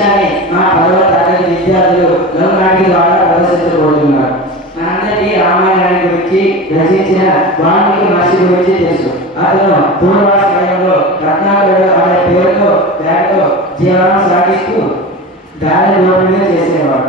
దృశ్యాన్ని మా 10వ తరగతి విద్యార్థులు లఘునాటిక ద్వారా ప్రదర్శించబోతున్నారు. మనందరికీ రామాయణాన్ని గురించి రచించిన వాల్మీకి మహర్షి గురించి తెలుసు. అతను పూర్వాశ్రయంలో రత్నాకరుడు అనే పేరుతో పేరుతో జీవనం సాగిస్తూ దారి దోపిడీ చేసేవాడు.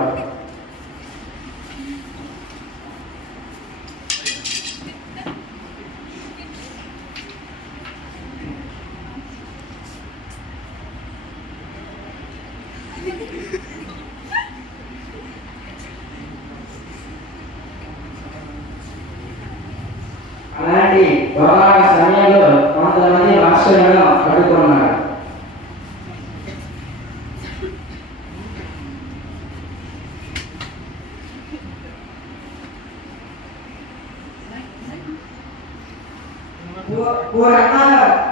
అలాంటి ఒక సమయంలో కొంతమంది భాషలను అడ్డుకున్నారు.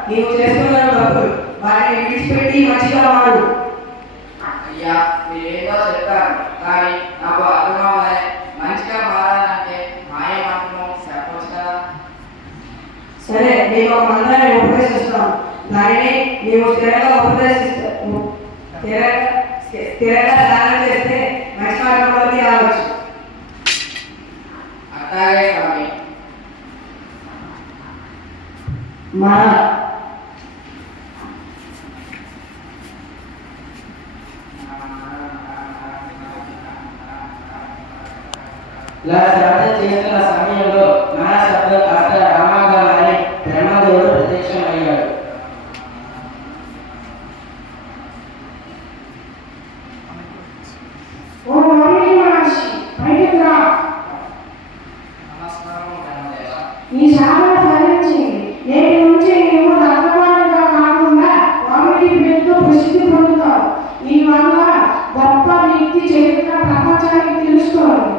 నీవు చేస్తున్న తప్పులు వారిని విడిచిపెట్టి మంచిగా వాడు. అయ్యా మీరేదో చెప్పారు, కానీ నాకు అర్థం అవ్వలే. మంచిగా మారాలంటే మాయ మాత్రం చెప్పవచ్చు కదా. సరే, నీకు ఒక మంత్రాన్ని ఉపదేశిస్తాను. దానిని నీవు స్థిరంగా స్నానం చేస్తే మంచి మార్గంలోకి రావచ్చు. అట్లాగే స్వామి. ఇలా శ్రాద్ధం చేస్తున్న సమయంలో మన శబ్దం కాస్త రామాగా మారి బ్రహ్మదేవుడు ప్రత్యక్షమయ్యాడు. ఈ శాపం ఫలించింది. నేటి నుంచి నీవు రత్నమాలగా కాకుండా వామిడి పేరుతో ప్రసిద్ధి పొందుతావు. నీ వల్ల గొప్ప వ్యక్తి చరిత్ర ప్రపంచానికి తెలుసుకోవాలి.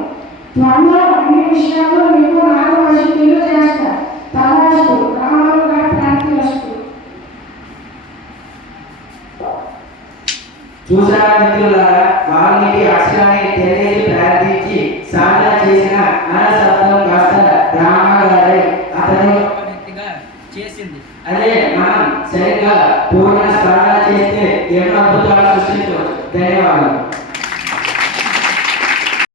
త్వరలో అన్ని విషయాల్లో నీకు నాగవశి తెలియజేస్తా. తదాస్తు. రాముడు గారి ప్రార్థన వస్తు. చూసారా మిత్రులారా, వాల్మీకి అక్షరాన్ని తెలియజేసి ప్రార్థించి సాధన చేసిన మన శబ్దం కాస్త రామగారై అతను చేసింది. అదే మనం సరిగ్గా పూర్ణ సాధన చేస్తే ఎన్నో అద్భుతాలు సృష్టించవచ్చు. ధన్యవాదాలు.